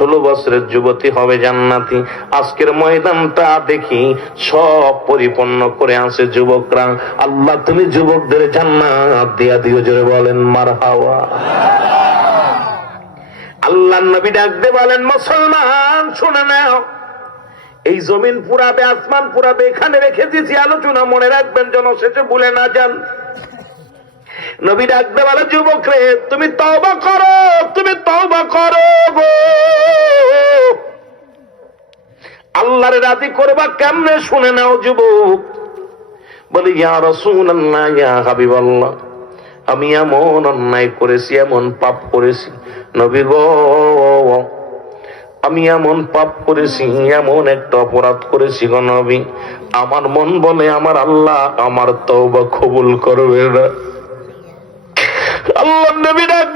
16 বছরের যুবতী হবে জান্নাতি। আজকের ময়দানটা দেখি সব পরিপূর্ণ করে আছে যুবকরা। আল্লাহ তুমি যুবকদের জান্নাত দিয়া দিও, জোরে বলেন মারহাবা। আল্লাহর নবী ডাক দিয়ে বলেন, মুসলমান শুনে নাও, এই জমিন পুরাবে, আসমান পুরাবে, এখানে রেখে দিয়েছি আলোচনা, মনে রাখবেন যেন শেষে ভুলে না যান। নবী ডাক দিয়ে বলে, যুবক রে তুমি তওবা করো, তুমি তওবা করো গো। আল্লাহরে রাজি করবা কেমনে শুনে নাও যুবক। বলি, ইয়া রাসূলুল্লাহ, ইয়া হাবিবাল্লাহ, আমি এমন অন্যায় করেছি, এমন পাপ করেছি নবী গো, আমি এমন পাপ করেছি, এমন একটা অপরাধ করেছি গো নবী, আমার মন বলে আমার আল্লাহ আমার তওবা কবুল করবে না। আল্লাহ নবী ডাক